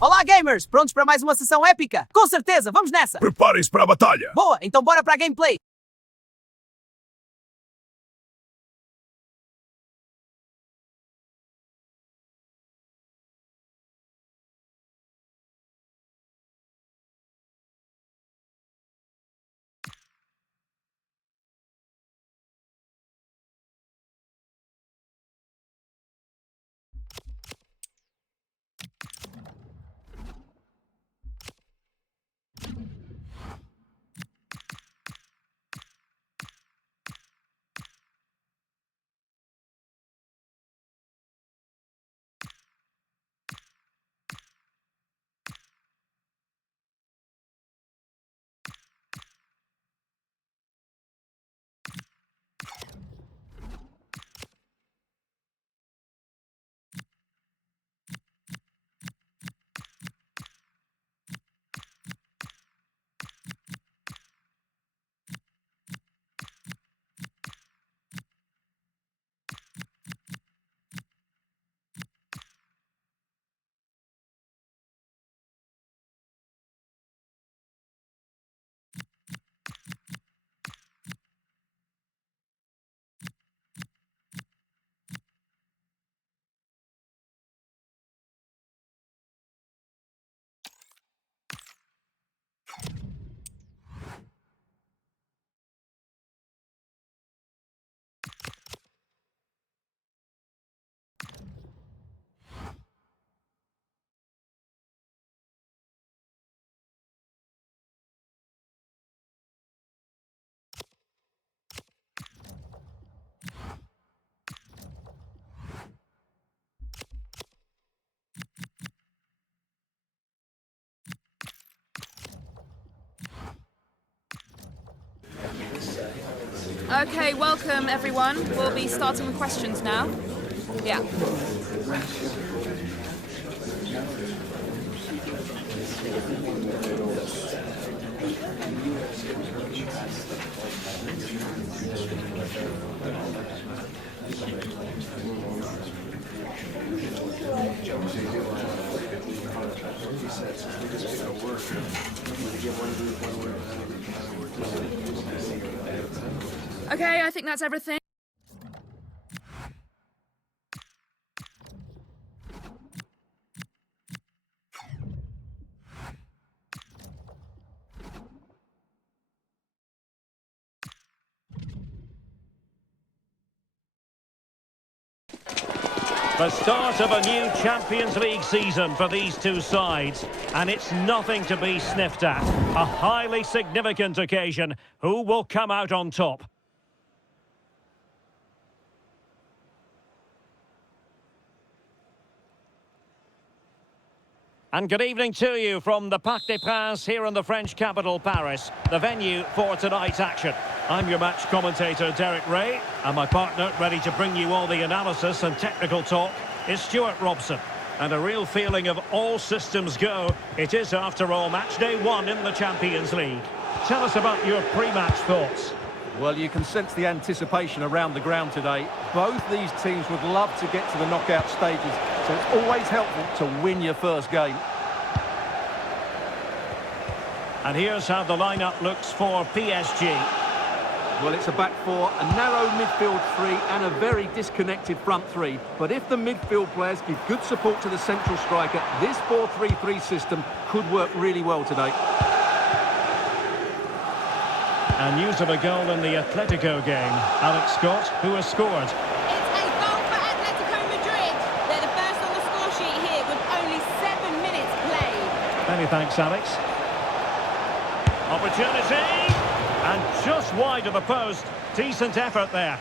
Olá, gamers! Prontos para mais uma sessão épica? Com certeza, vamos nessa! Preparem-se para a batalha! Boa, então bora para a gameplay! Okay, welcome everyone. We'll be starting with questions now. Yeah. Okay, I think that's everything. The start of a new Champions League season for these two sides, and it's nothing to be sniffed at. A highly significant occasion. Who will come out on top? And good evening to you from the Parc des Princes here in the French capital, Paris, the venue for tonight's action. I'm your match commentator, Derek Ray, and my partner, ready to bring you all the analysis and technical talk, is Stuart Robson. And a real feeling of all systems go. It is, after all, match day one in the Champions League. Tell us about your pre-match thoughts. Well, you can sense the anticipation around the ground today. Both these teams would love to get to the knockout stages, so it's always helpful to win your first game. And here's how the lineup looks for PSG. Well, it's a back four, a narrow midfield three, and a very disconnected front three. But if the midfield players give good support to the central striker, this 4-3-3 system could work really well today. And news of a goal in the Atletico game. Alex Scott, who has scored. It's a goal for Atletico Madrid. They're the first on the score sheet here with only 7 minutes played. Many thanks, Alex. Opportunity! And just wide of the post. Decent effort there.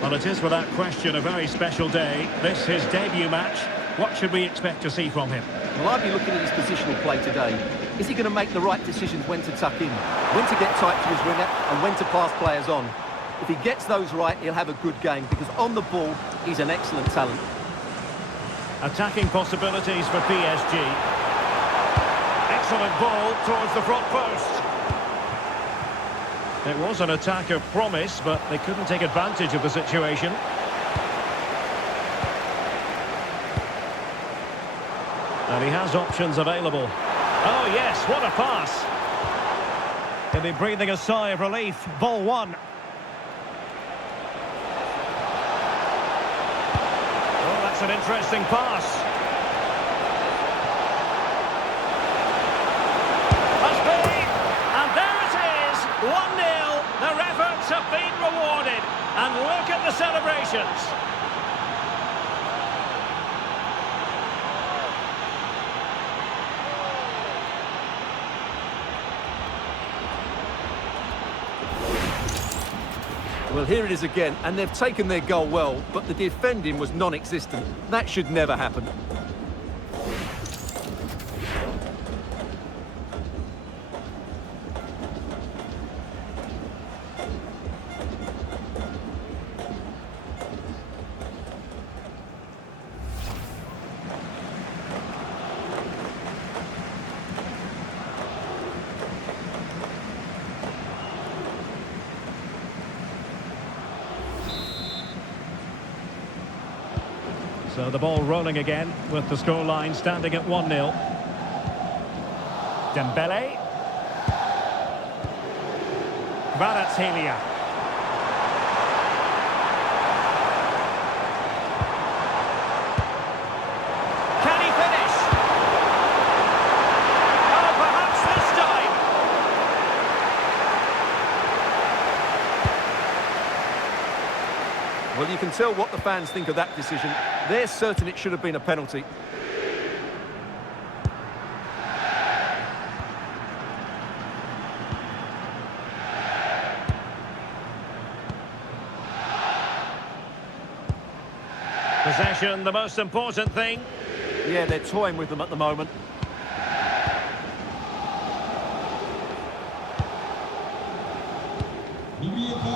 Well, it is without question a very special day. This his debut match. What should we expect to see from him? Well, I'd be looking at his positional play today. Is he going to make the right decisions when to tuck in, when to get tight to his winger, and when to pass players on? If he gets those right, he'll have a good game, because on the ball, he's an excellent talent. Attacking possibilities for PSG. Excellent ball towards the front post. It was an attack of promise, but they couldn't take advantage of the situation. And he has options available. Oh yes, what a pass. He'll be breathing a sigh of relief. Ball one. Oh, that's an interesting pass. Must be. And there it is. 1-0. Their efforts have been rewarded. And look at the celebrations. Well, here it is again, and they've taken their goal well, but the defending was non-existent. That should never happen. So the ball rolling again with the scoreline standing at 1-0. Dembele. Kvaratskhelia. Can he finish? Oh, perhaps this time. Well, you can tell what the fans think of that decision. They're certain it should have been a penalty. Possession, the most important thing. Yeah, they're toying with them at the moment.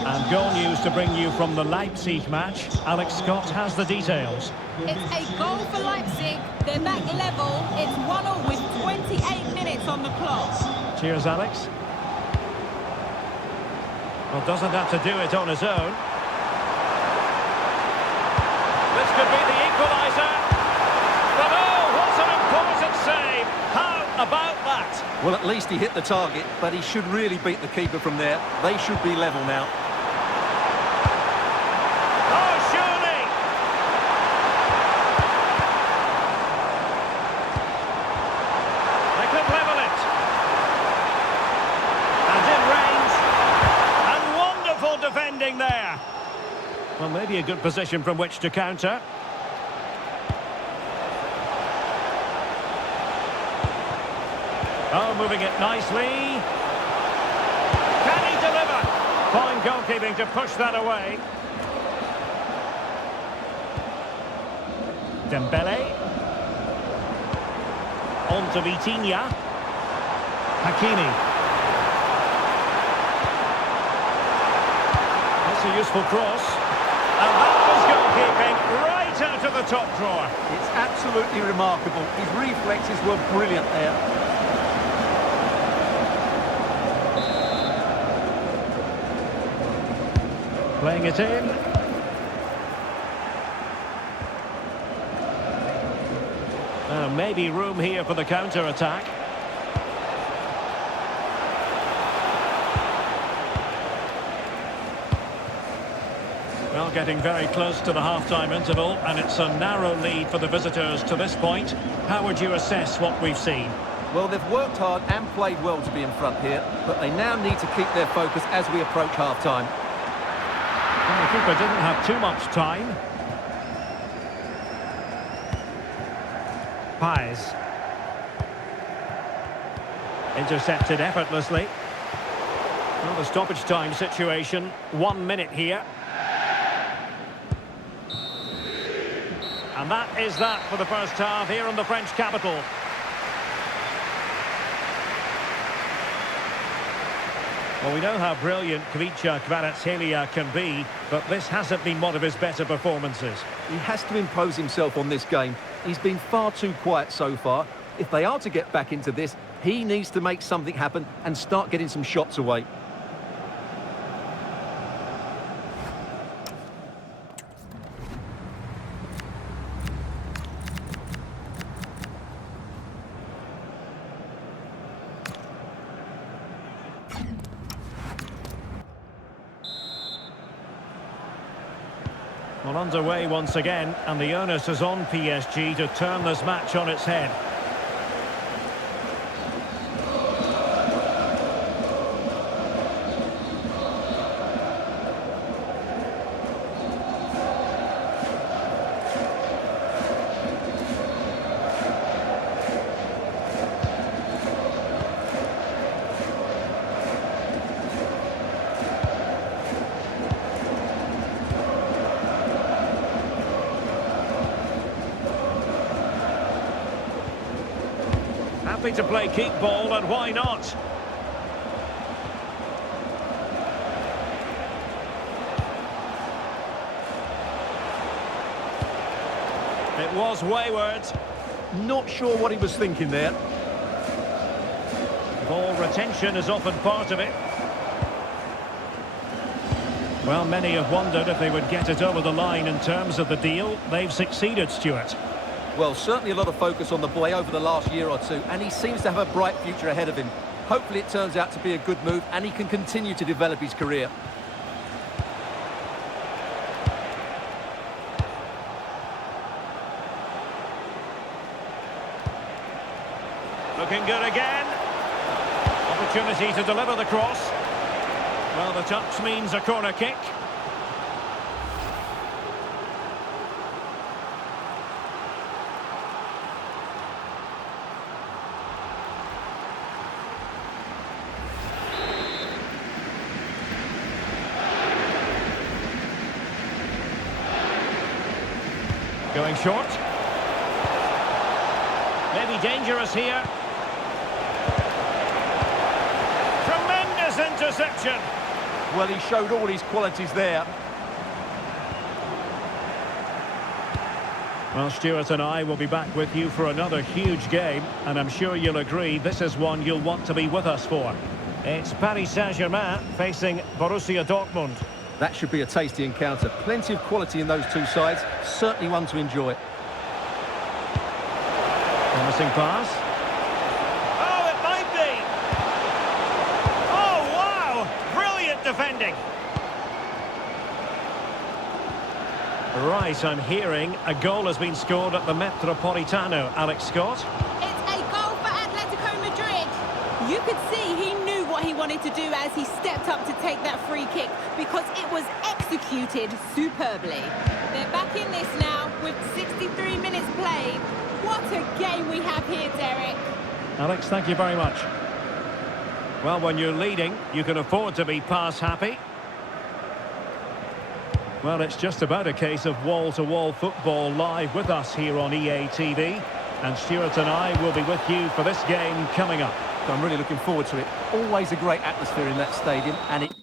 And goal news to bring you from the Leipzig match. Alex Scott has the details. It's a goal for Leipzig. They're back level. It's 1-1 with 28 minutes on the clock. Cheers, Alex. Well, doesn't have to do it on his own. This could be the equaliser. But oh, what an important save. How about that? Well, at least he hit the target, but he should really beat the keeper from there. They should be level now. Oh, surely! They could level it. And in range. And wonderful defending there. Well, maybe a good position from which to counter. Oh, moving it nicely. Can he deliver? Fine goalkeeping to push that away. Dembele. On to Vitinha. Hakimi. That's a useful cross. And that was goalkeeping right out of the top drawer. It's absolutely remarkable. His reflexes were brilliant there. Playing it in. Maybe room here for the counter-attack. Well, getting very close to the half-time interval, and it's a narrow lead for the visitors to this point. How would you assess what we've seen? Well, they've worked hard and played well to be in front here, but they now need to keep their focus as we approach half-time. Well, the keeper didn't have too much time. Pais. Intercepted effortlessly. Well, the stoppage time situation, 1 minute here. And that is that for the first half here in the French capital. Well, we know how brilliant Kvicha Kvaratskhelia can be, but this hasn't been one of his better performances. He has to impose himself on this game. He's been far too quiet so far. If they are to get back into this, he needs to make something happen and start getting some shots away. Well, underway once again, and the onus is on PSG to turn this match on its head. Happy to play keep ball, and why not? It was wayward. Not sure what he was thinking there. Ball retention is often part of it. Well, many have wondered if they would get it over the line in terms of the deal. They've succeeded, Stuart. Well, certainly a lot of focus on the boy over the last year or two, and he seems to have a bright future ahead of him. Hopefully it turns out to be a good move and he can continue to develop his career. Looking good again. Opportunity to deliver the cross. Well, the touch means a corner kick. Going short. Maybe dangerous here. Tremendous interception. Well, he showed all his qualities there. Well, Stuart and I will be back with you for another huge game, and I'm sure you'll agree this is one you'll want to be with us for. It's Paris Saint-Germain facing Borussia Dortmund. That should be a tasty encounter. Plenty of quality in those two sides. Certainly one to enjoy. Promising pass. Oh, it might be. Oh, wow! Brilliant defending. Right, I'm hearing a goal has been scored at the Metropolitano. Alex Scott. It's a goal for Atletico Madrid. You could see he knew what he wanted to do as he stepped up to take that free kick because it was executed superbly. They're back in this now with 63 minutes played. What a game we have here, Derek. Alex, thank you very much. Well, when you're leading, you can afford to be pass happy. Well, it's just about a case of wall-to-wall football live with us here on EA TV. And Stuart and I will be with you for this game coming up. I'm really looking forward to it. Always a great atmosphere in that stadium, and it...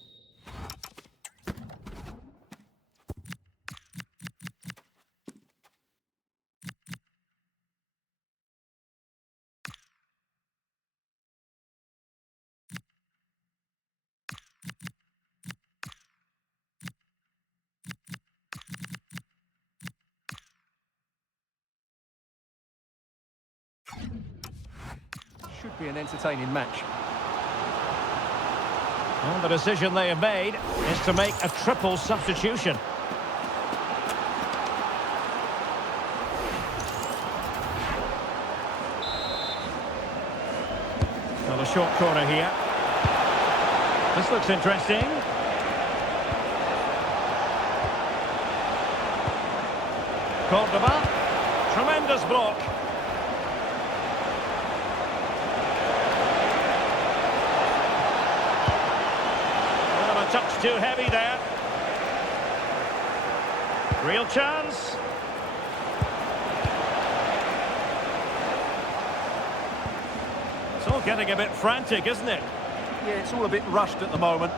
should be an entertaining match. Well, the decision they have made is to make a triple substitution. Well, a short corner here. This looks interesting. Cordoba. Tremendous block. Touch too heavy there. Real chance. It's all getting a bit frantic, isn't it? Yeah, it's all a bit rushed at the moment.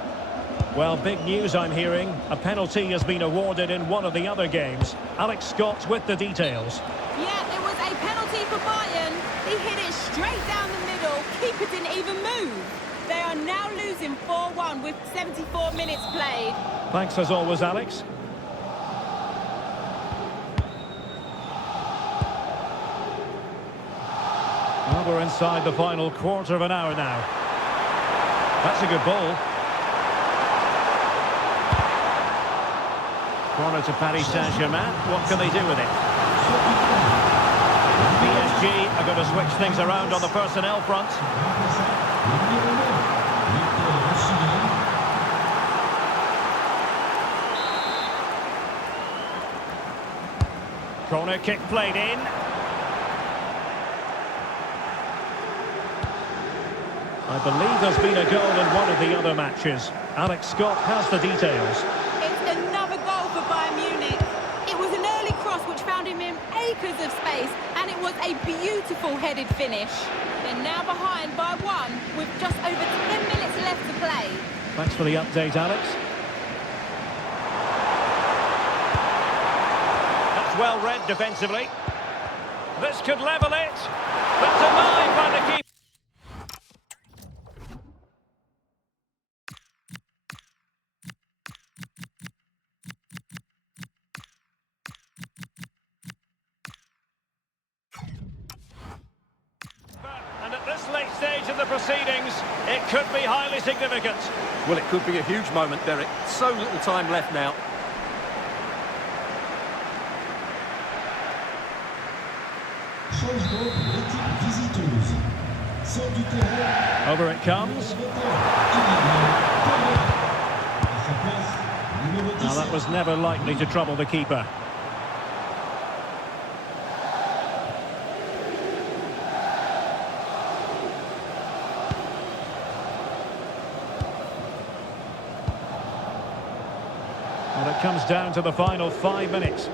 Well, big news I'm hearing. A penalty has been awarded in one of the other games. Alex Scott with the details. Yeah, it was a penalty for Bayern. He hit it straight down the middle. Keeper didn't even move. They are now losing 4-1 with 74 minutes played. Thanks as always, Alex. Well, we're inside the final quarter of an hour now. That's a good ball. Corner to Paris Saint-Germain. What can they do with it? PSG are going to switch things around on the personnel front. Corner kick played in. I believe there's been a goal in one of the other matches. Alex Scott has the details. It's another goal for Bayern Munich. It was an early cross which found him in acres of space, and it was a beautiful headed finish. They're now behind by 1 with just over 10 minutes left to play. Thanks for the update, Alex. That's well read defensively. This could level it. But denied by the keeper. And at this late stage of the proceedings, it could be highly significant. Well, it could be a huge moment, Derek. So little time left now. Over it comes. Now that was never likely to trouble the keeper. Well, it comes down to the final 5 minutes.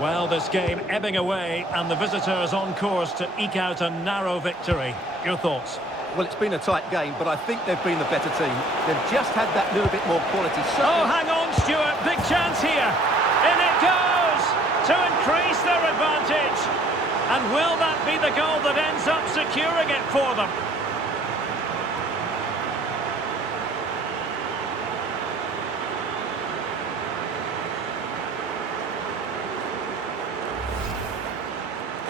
Well, this game ebbing away, and the visitors on course to eke out a narrow victory. Your thoughts? Well, it's been a tight game, but I think they've been the better team. They've just had that little bit more quality. Oh, hang on, Stuart. Big chance here. In it goes to increase their advantage. And will that be the goal that ends up securing it for them?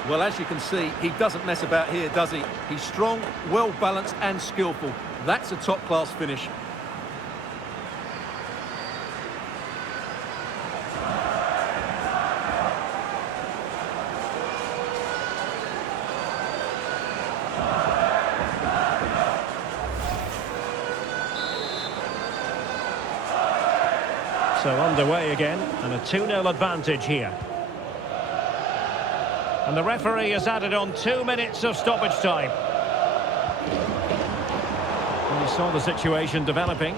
Well, as you can see, he doesn't mess about here, does he? He's strong, well-balanced and skillful. That's a top-class finish. So underway again, and a 2-0 advantage here. And the referee has added on 2 minutes of stoppage time. And we saw the situation developing.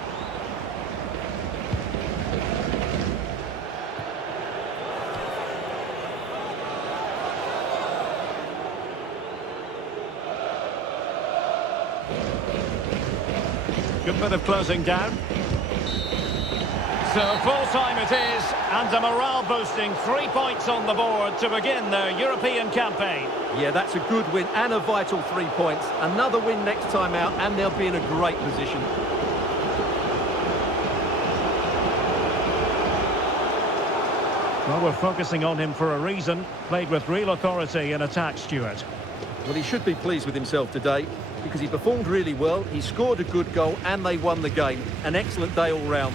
Good bit of closing down. So full-time it is, and a morale-boosting 3 points on the board to begin their European campaign. Yeah, that's a good win and a vital 3 points. Another win next time out, and they'll be in a great position. Well, we're focusing on him for a reason. Played with real authority in attack, Stuart. Well, he should be pleased with himself today because he performed really well, he scored a good goal, and they won the game. An excellent day all round.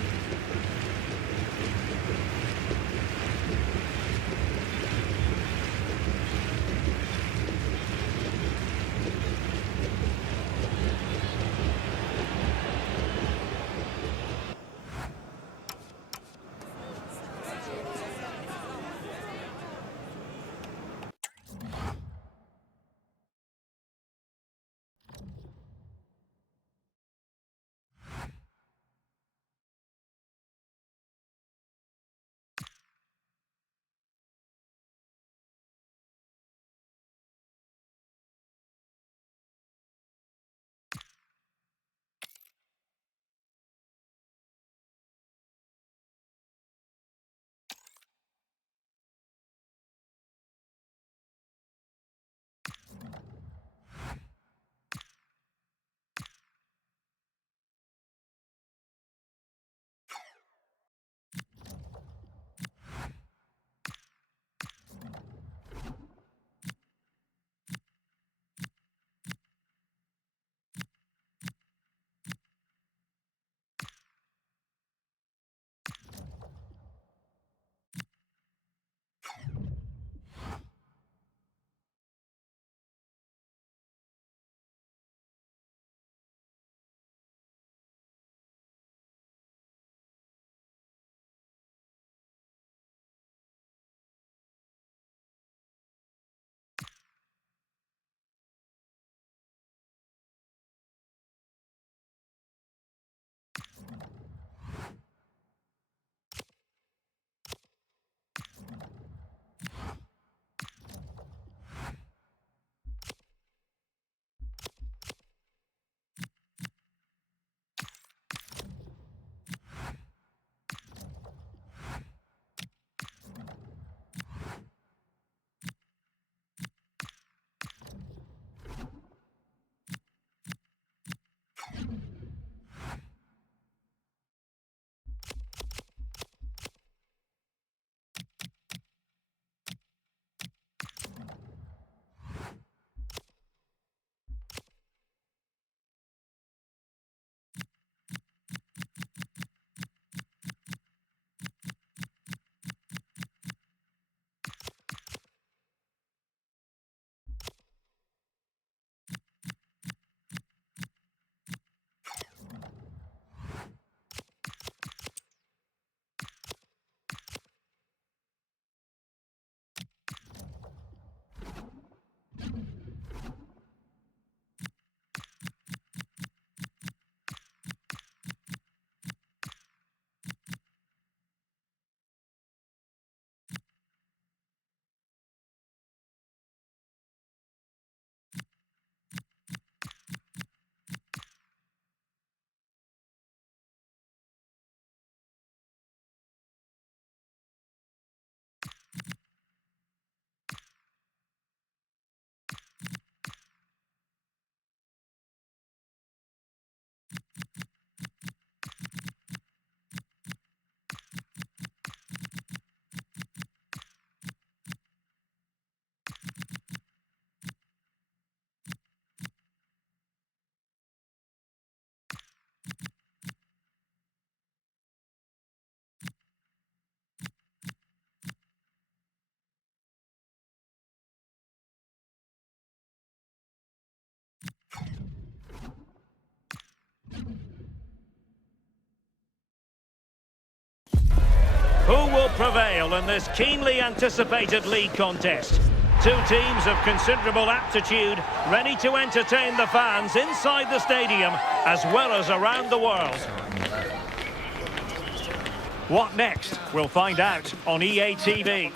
Who will prevail in this keenly anticipated league contest? Two teams of considerable aptitude, ready to entertain the fans inside the stadium as well as around the world. What next? We'll find out on EA TV.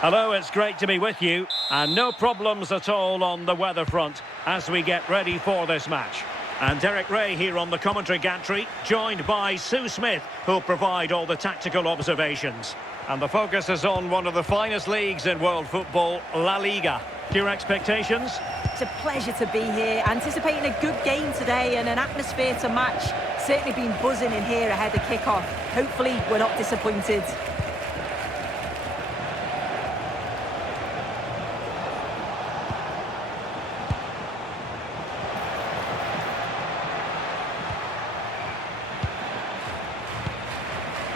Hello, it's great to be with you, and no problems at all on the weather front as we get ready for this match. And Derek Ray here on the commentary gantry, joined by Sue Smith, who'll provide all the tactical observations. And the focus is on one of the finest leagues in world football, La Liga. Your expectations? It's a pleasure to be here, anticipating a good game today and an atmosphere to match. Certainly been buzzing in here ahead of kick-off. Hopefully we're not disappointed.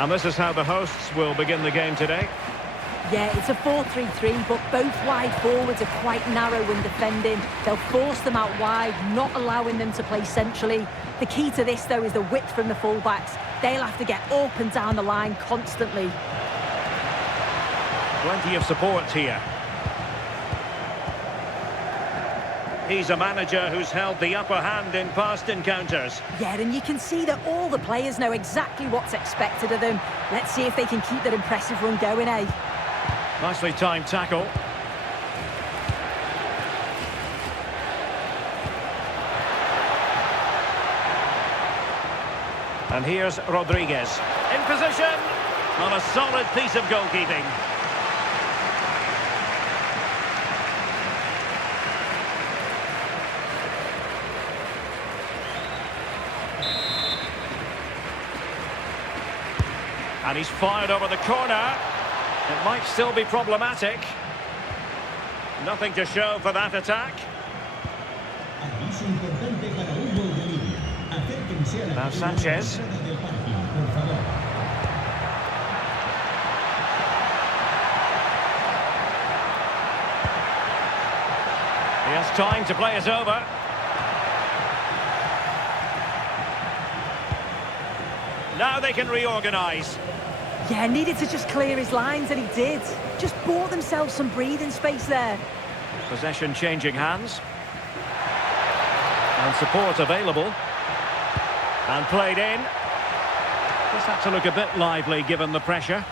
And this is how the hosts will begin the game today. Yeah, it's a 4-3-3, but both wide forwards are quite narrow when defending. They'll force them out wide, not allowing them to play centrally. The key to this, though, is the width from the fullbacks. They'll have to get up and down the line constantly. Plenty of support here. He's a manager who's held the upper hand in past encounters. Yeah, and you can see that all the players know exactly what's expected of them. Let's see if they can keep that impressive run going, eh? Nicely timed tackle. And here's Rodriguez. In position. On a solid piece of goalkeeping. And he's fired over the corner. It might still be problematic. Nothing to show for that attack. Now Sanchez. He has time to play it over. Now they can reorganise. Yeah, needed to just clear his lines, and he did. Just bought themselves some breathing space there. Possession changing hands. And support available. And played in. Just had to look a bit lively given the pressure.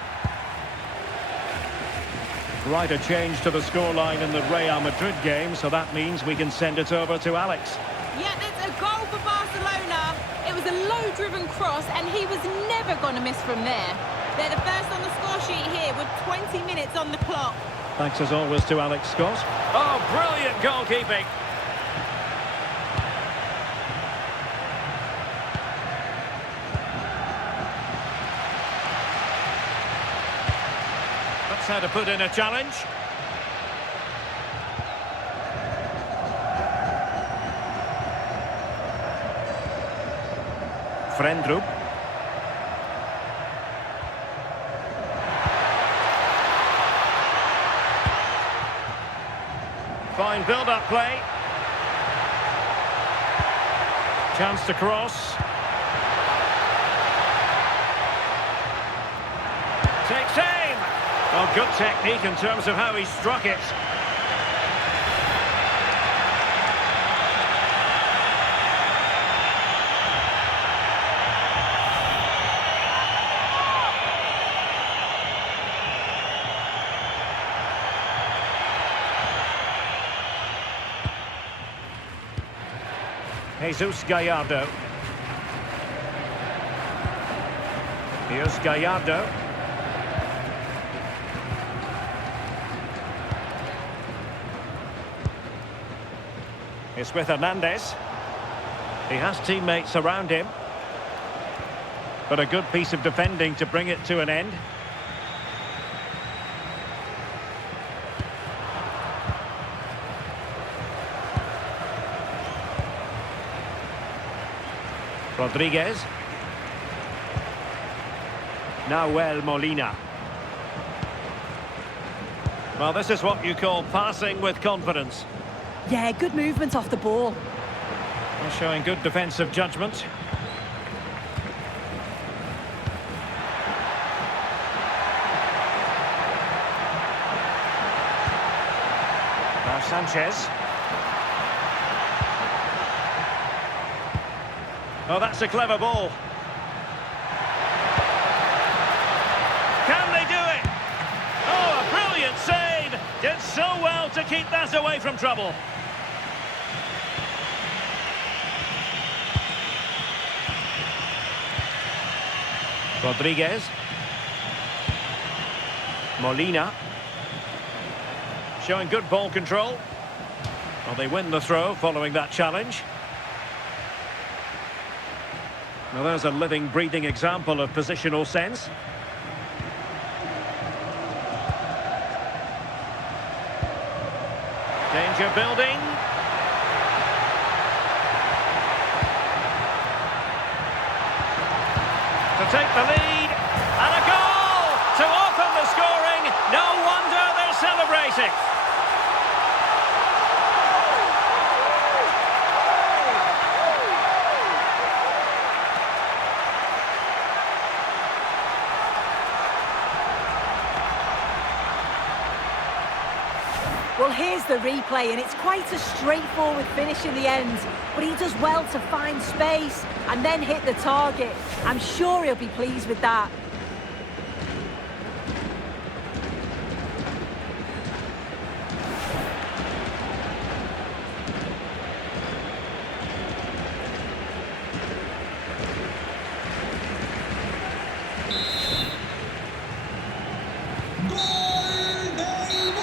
Right, a change to the scoreline in the Real Madrid game, so that means we can send it over to Alex. Yeah, it's a goal for Barcelona. It was a low-driven cross, and he was never going to miss from there. They're the first on the score sheet here with 20 minutes on the clock. Thanks as always to Alex Scott. Oh, brilliant goalkeeping. That's how to put in a challenge. Frendrup. Fine build-up play. Chance to cross. Takes aim. Oh, good technique in terms of how he struck it. Jesus Gallardo. Here's Gallardo. It's with Hernandez. He has teammates around him. But a good piece of defending to bring it to an end. Rodriguez. Nahuel Molina. Well, this is what you call passing with confidence. Yeah, good movement off the ball. Showing good defensive judgment. Sanchez. Oh, that's a clever ball. Can they do it? Oh, a brilliant save. Did so well to keep that away from trouble. Rodriguez. Molina. Showing good ball control. Well, they win the throw following that challenge. Well, there's a living, breathing example of positional sense. Danger building. To take the lead. And a goal to open the scoring. No wonder they're celebrating. Well, here's the replay, and it's quite a straightforward finish in the end. But he does well to find space and then hit the target. I'm sure he'll be pleased with that.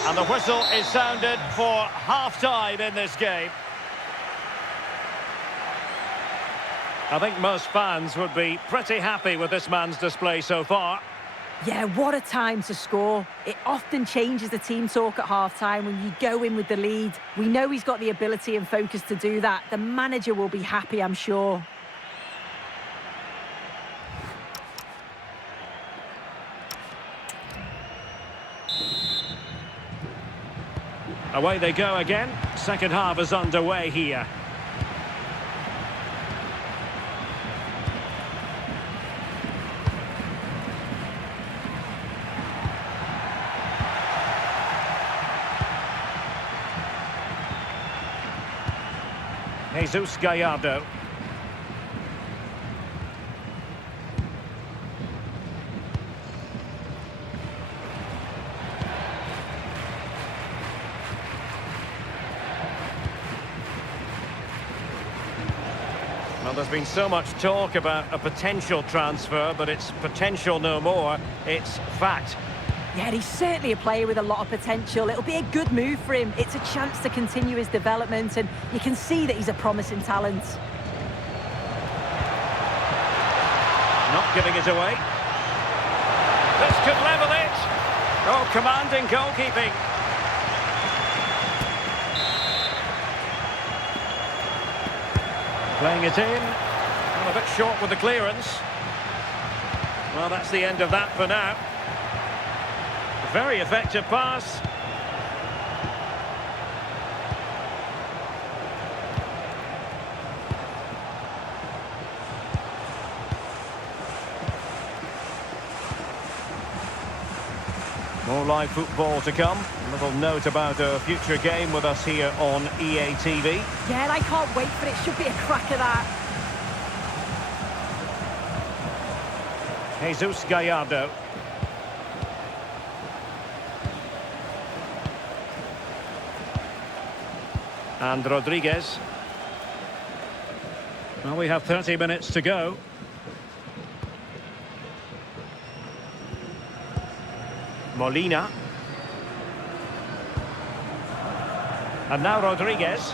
And the whistle is sounded for half-time in this game. I think most fans would be pretty happy with this man's display so far. Yeah, what a time to score. It often changes the team talk at half-time when you go in with the lead. We know he's got the ability and focus to do that. The manager will be happy, I'm sure. Away they go again. Second half is underway here. Jesus Gallardo. Well, there's been so much talk about a potential transfer, but it's potential no more. It's fact. Yeah, he's certainly a player with a lot of potential. It'll be a good move for him. It's a chance to continue his development, and you can see that he's a promising talent. Not giving it away. This could level it. Oh, commanding goalkeeping. Playing it in. Well, a bit short with the clearance. Well, that's the end of that for now. Very effective pass. More live football to come. A little note about a future game with us here on EA TV. Yeah, and I can't wait for it. Should be a cracker, that. Jesus Gallardo. And Rodriguez. Well, we have 30 minutes to go. Molina. And now Rodriguez.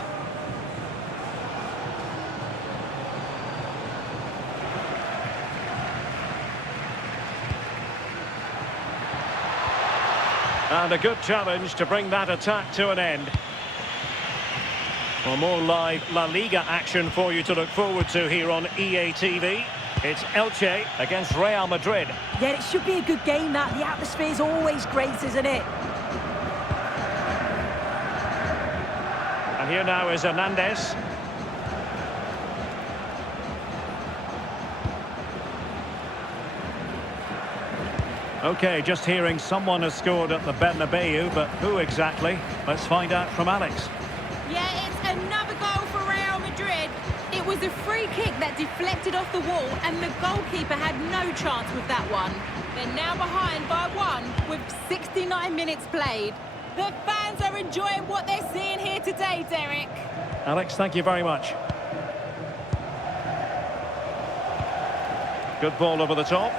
And a good challenge to bring that attack to an end. Well, more live La Liga action for you to look forward to here on EA TV. It's Elche against Real Madrid. Yeah, it should be a good game, that. The atmosphere's always great, isn't it? And here now is Hernandez. Okay, just hearing someone has scored at the Bernabeu, but who exactly? Let's find out from Alex. Yeah, it's another goal for Real Madrid. It was a free kick that deflected off the wall, and the goalkeeper had no chance with that one. They're now behind by 1 with 69 minutes played. The fans are enjoying what they're seeing here today, Derek. Alex, thank you very much. Good ball over the top.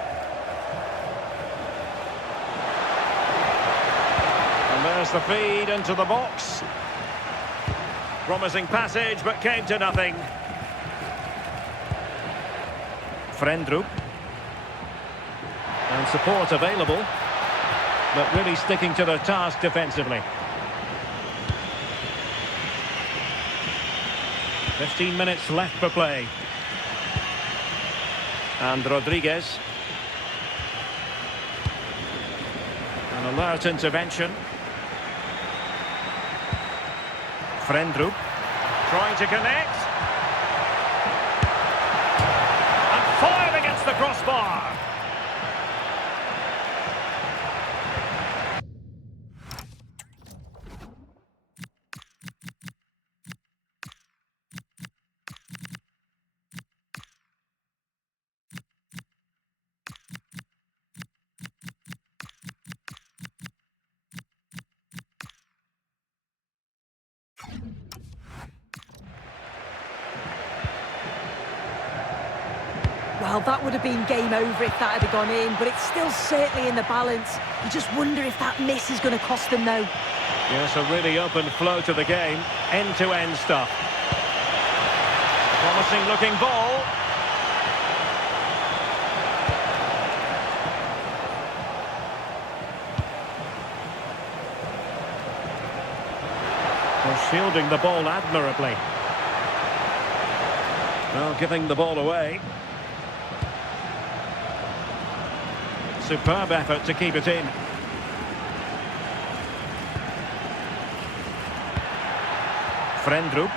And there's the feed into the box. Promising passage, but came to nothing. Frendrup. And support available, but really sticking to their task defensively. 15 minutes left for play. And Rodriguez. An alert intervention. Frendrup trying to connect. And fired against the crossbar. Well, that would have been game over if that had gone in, but it's still certainly in the balance. You just wonder if that miss is going to cost them, though. Yes, a really open flow to the game. End-to-end stuff. Promising looking ball. They're shielding the ball admirably. Well, giving the ball away. Superb effort to keep it in. Frendrup.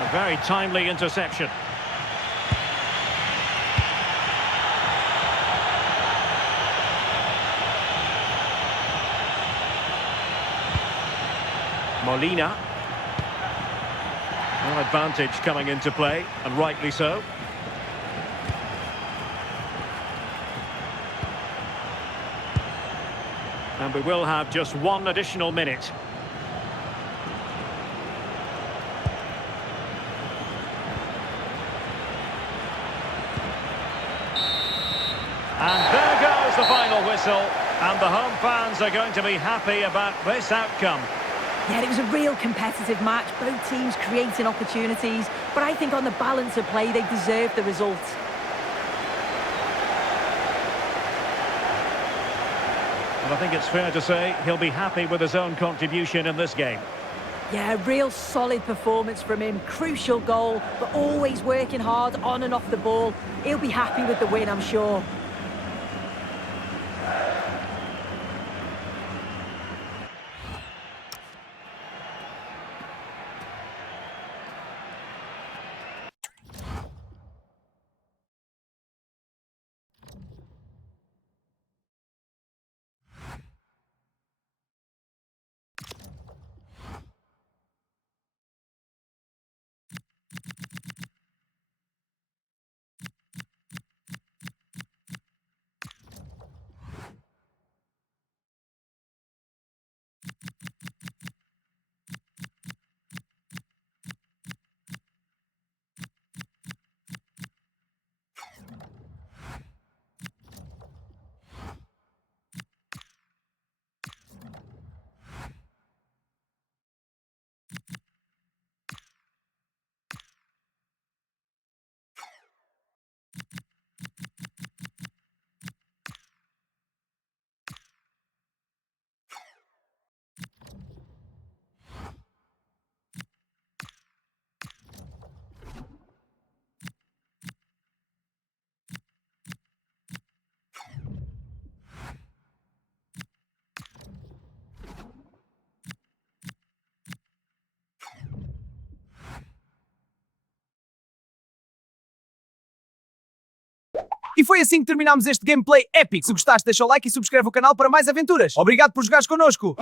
A very timely interception. Molina. Well, advantage coming into play, and rightly so. And we will have just 1 additional minute. And there goes the final whistle. And the home fans are going to be happy about this outcome. Yeah, it was a real competitive match. Both teams creating opportunities. But I think on the balance of play, they deserved the result. And I think it's fair to say he'll be happy with his own contribution in this game. Yeah, real solid performance from him. Crucial goal, but always working hard on and off the ball. He'll be happy with the win, I'm sure. E foi assim que terminámos este gameplay épico. Se gostaste, deixa o like e subscreve o canal para mais aventuras. Obrigado por jogares connosco.